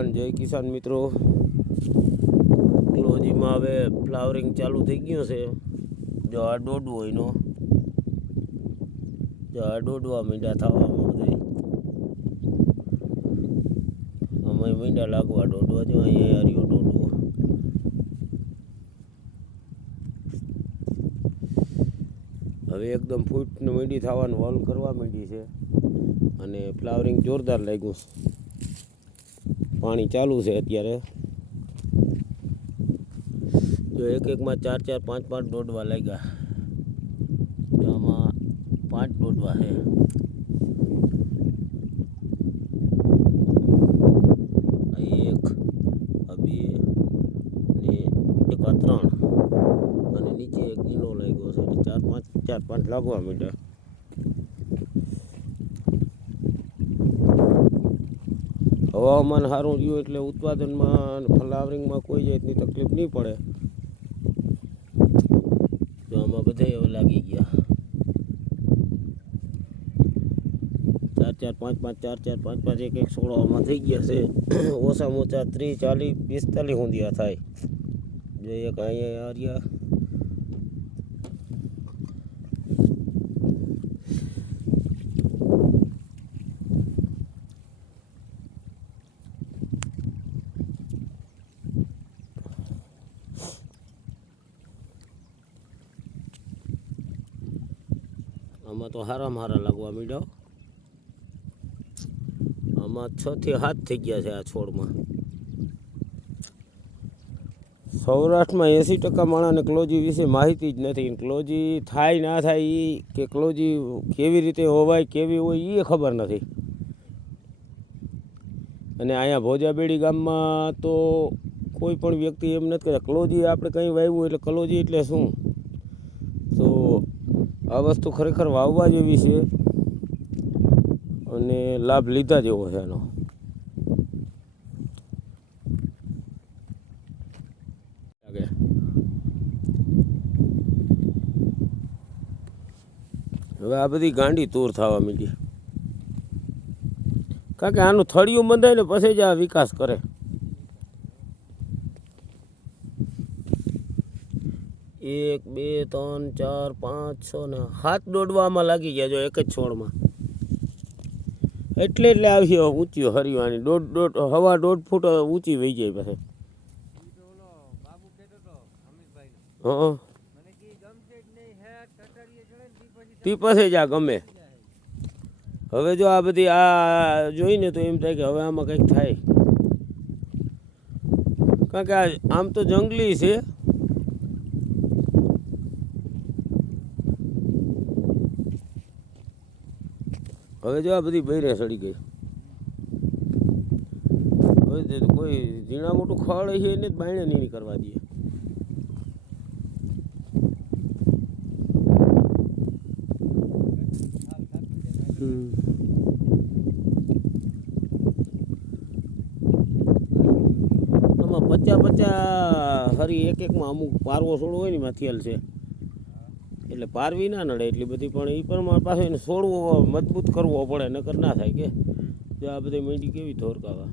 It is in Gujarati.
કિસાન મિત્રો, ક્લોજીમાં હવે ફ્લાવરિંગ ચાલુ થઈ ગયું છે. જો આ દોડવો એનો, જો આ દોડવા મીંડા થવામાં બધા અમે મીંડા લાગવા દોડવા. જો અહીંયા રહ્યો દોડવો. હવે એકદમ ફૂટની મીંડી થવાનું વોલ કરવા માંડી છે અને ફ્લાવરિંગ જોરદાર લાગ્યું. પાણી ચાલુ છે અત્યારે. જો એક એકમાં 4 4 5 5 દોડવા લાગ્યા. આમાં 5 દોડવા છે. એક, આ 2 ને એક આ 3 અને નીચે એક ગીલો લાગ્યો છે. 4 5 લાગવા માંડ્યા. હવામાન સારું રહ્યું એટલે ઉત્પાદનમાં ફ્લાવરિંગમાં કોઈ જાતની તકલીફ નહીં પડે. તો આમાં બધા હવે લાગી ગયા. 4 4 5 5 4 4 5 5 એક એક છોડવામાં થઈ ગયા છે. ઓછામાં ઓછા 30 40 45 ઊંધિયા થાય. જો એક અહીંયા આ રહ્યા. આમાં તો હારામાં હારા લાગવા માંડ્યા. આમાં 6 થી 7 થઈ ગયા છે આ છોડમાં. સૌરાષ્ટ્રમાં 80% માણસને ક્લોજી વિશે માહિતી જ નથી. ક્લોજી થાય ના થાય એ કે ક્લોજી કેવી રીતે હોવાય કેવી હોય એ ખબર નથી. અને અહીંયા ભોજાબેડી ગામમાં તો કોઈ પણ વ્યક્તિ એમ નથી કહેતા ક્લોજી આપણે કંઈ વાવ્યું એટલે ક્લોજી એટલે શું. તો આ વસ્તુ ખરેખર વાવવા જેવી છે અને લાભ લીધા જેવો છે એનો. હવે આ બધી ગાંડી તૂર થવા માંડી. કારણ કે આનું થળિયું બંધાય ને પછી જ આ વિકાસ કરે. એક 2 3 4 5 6 ને 7 દોડવામાં લાગી ગયા. જો એક જ છોડમાં એટલે આવી ઊંચી હરિયાણી 1.5 ફૂટ ઊંચી વહી જાય પછી. હા તી પછી જ આ ગમે. હવે જો આ બધી આ જોઈને તો એમ થાય કે હવે આમાં કંઈક થાય. કારણ કે આમ તો જંગલી છે. હવે જો આ બધી બૈરે સડી ગઈ. હવે કોઈ ઝીણા મોટું ખડ છે એને જ બાયણે નહીં કરવા દે. આમાં 50 હરી એક એકમાં અમુક પારવો છોડવો હોય ને એમાં થયેલ છે. એટલે પારવી ના નડે એટલી બધી. પણ એ પ્રમાણે પાછું એને છોડવો મજબૂત કરવો પડે, નકર ના થાય. કે જો આ બધી મીંડી કેવી ધોરકાવા.